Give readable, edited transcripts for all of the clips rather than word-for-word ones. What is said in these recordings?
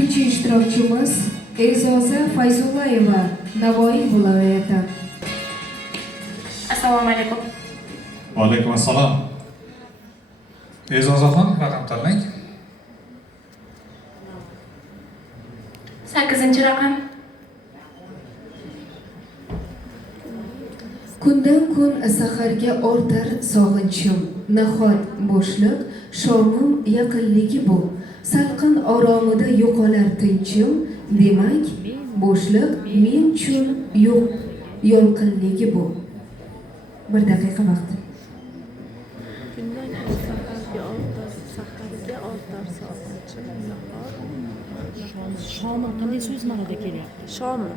Üçüncü ishtirokchimiz E'zoza Fayzullayeva, Navoiy viloyati. Assalomu alaykum. Va alaykum assalom. E'zozaxon, raqam tanlang. 8-raqam. Kundan kun saharga ortar sog'inchim, nahot bo'shliq, shomim yaqinligi bu. Salqin oromida yo'qolar tinchim, demak, bo'shliq men uchun yo'q yolqinligi bu. 1 daqiqa vaqt. Kundan kun saharga ortar sog'inchim, nahot Shomil qanday so'z ma'noda kelyapti? shomil,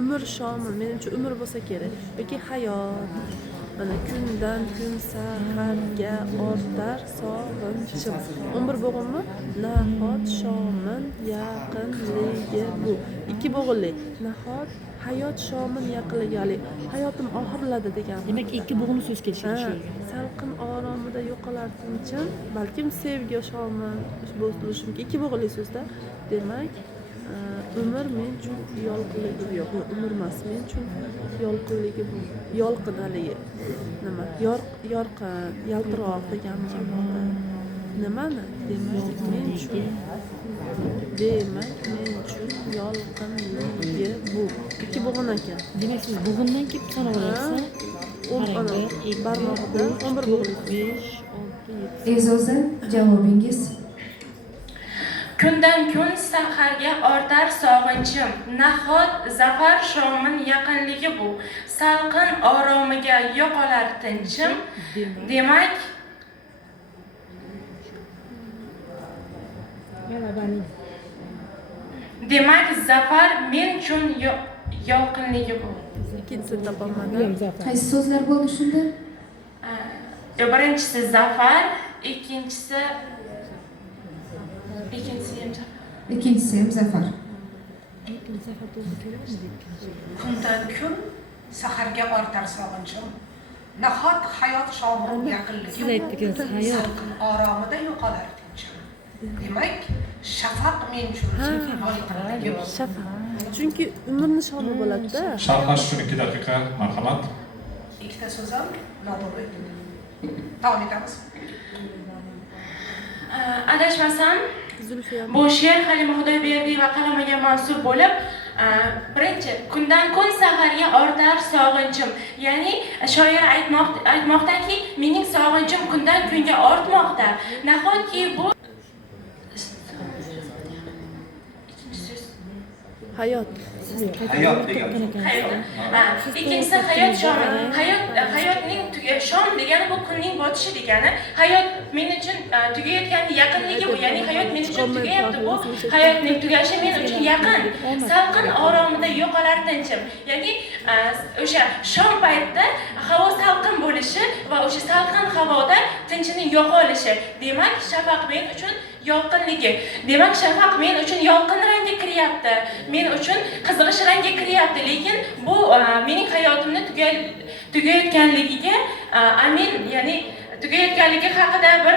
umr shomil, menimcha umr bo'lsa kerak yoki hayot. Mana kundan kun saharga ortar sog'inchim. 11 bo'g'inmi? Nahot shomil yaqinligi bu. 2 bo'g'inli. Nahot hayot shomil yaqinligi. Hayotim oxirladi degan. Demak, ikki bo'g'inli so'z kelishi kerak. Salqin oromida yo'qolar tinchim, balkim sevgi shomil bo'lishi mumkin. 2 bo'g'inli so'zda. Demak, umr men uchun yolqinligi yo'q. Umr emas, men uchun yolqinligi bu. Yolqin haligi. Nima? Yorqin, yaltiroq degan ma'noda. Nimani? Demak, men uchun yolqinligi bu. 2 bo'g'in ekan. Demak, siz bo'g'indan kelib sanab olyapsiz. Barmog'ida 11 bo'g'in. 5, 6, 7. E'zoza, javobingiz. Kundan kun saharga ortar sog'inchim, nahot zafar shomin yaqinligi bu. Salqin oromiga yo'qolar tinchim, demak zafar men uchun yolqinligi bu. Ikkinchisini topolmadim. Qaysi so'zlar bo'ldi shunda? Birinchisi zafar, ikkinchisi Ikkinchisi ham zafar. Kundan kun saharga ortar sog'inchim, nahot hayot shomil yaqinligi Siz aytdingiz, hayot. salqin oromida yo'qolar tinchim. Demak, shafaq men uchun yolqinligi bu. Shafaq. Chunki umrni shomi bo'ladi-da. Sharhlash uchun 2 daqiqa, marhamat. Ikkita so'z ham noto'g'ri. Davom etamiz. adashmasam Zulfiya. bu she'r Halima Xudoyberdiyeva qalamiga mansub bo'lib, birinchi kundan kun saharga ortar sog'inchim. Ya'ni shoir aytmoqdaki, mening sog'inchim kundan kunga ortmoqda. Nahotki bu Hayot. Hayot degan. ikkinchisi hayot shomi. Hayotning shom degani bu kunning botishi degani. Hayot men uchun tugayotgani yaqinligi bu. Ya'ni hayot men uchun tugayapti bu. Hayotning tugashi men uchun yaqin. Salqin oromida yo'qolar tinchim. Ya'ni o'sha shom paytida havo salqin bo'lishi va o'sha salqin havoda tinchning yo'qolishi. Demak, shafaq men uchun yolqinligi. Demak, shafaq men uchun yolqin rangga kiryapti. Men uchun qizg'ish rangga kiryapti, lekin bu mening hayotimni tugayotganligiga amin, ya'ni tugayotganligi haqida bir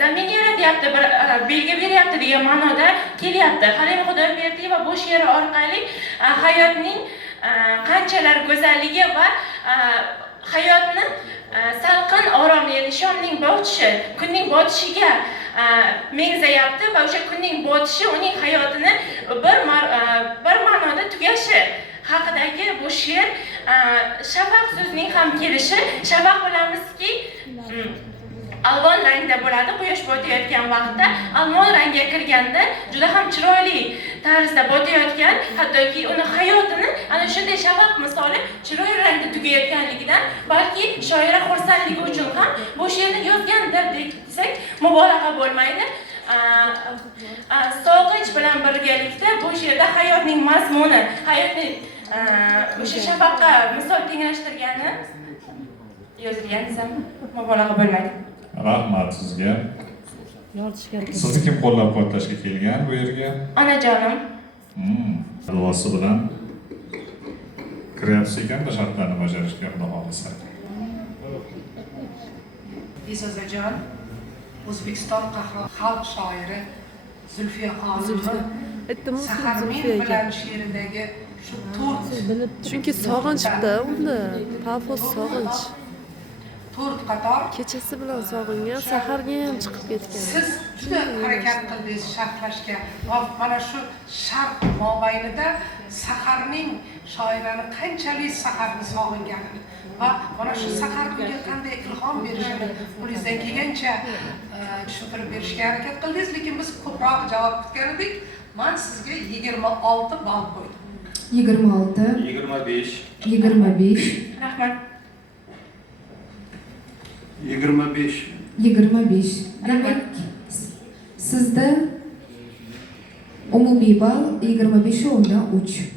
zamin yaratyapti, bir belgi beryapti degan ma'noda kelyapti. Halima Xudoyberdiyeva bu she'ri orqali hayotning qanchalar go'zalligi va hayotni salqin orom, ya'ni shomning botishi, kunning botishiga mengzayapti va o'sha kunning botishi uning hayotini bir ma'noda tugashi haqidagi bu she'r. Shafaq so'zining ham kelishi, shafaq bilamizki alvon rangda bo'ladi. Quyosh botayotgan vaqtda alvon rangga kirganda juda ham chiroyli tarzda botayotgan, hattoki uni hayotini ana shunday shafaq misoli chiroyli rangda tugayotganligidan balki shoira xursandligi uchun ham bu she'rni yozgandir desak mubolag'a bo'lmaydi. Sog'inch bilan birgalikda bu she'rda hayotning mazmuni, hayotning o'sha shafaqqa misol tenglashtirgani yozilgan desam mubolag'a bo'lmaydi. Rahmat sizga. Yoritishga Sizni kim qo'llab-quvvatlashga kelgan bu yerga? Onajonim. Duosi bilan kiryapsiz ekanda shartlarni bajarishga, Xudo xohlasa. E'zozajon, O'zbekiston xalq shoiri Zulfiya xonimni aytdim Sahar men Zulfiyaga. bilan she'ridagi shu to'rt Chunki sog'inchda unda pafos sog'inch. qator Kechasi bilan sog'ingan, saharga ham chiqib ketgan. siz juda harakat qildingiz sharhlashga va mana shu sharh mobaynida saharning shoirani qanchalik saharni sog'inganini va mana shu sahar kunga qanday ilhom berishini qo'lingizdan kelgancha tushuntirib berishga harakat qildingiz, lekin biz ko'proq javob kutgan edik. Men sizga 26 ball qo'ydim. 26, 25, 25, Rahmat. 25, 25. Demak, sizda umumiy ball 25 o'ndan 3.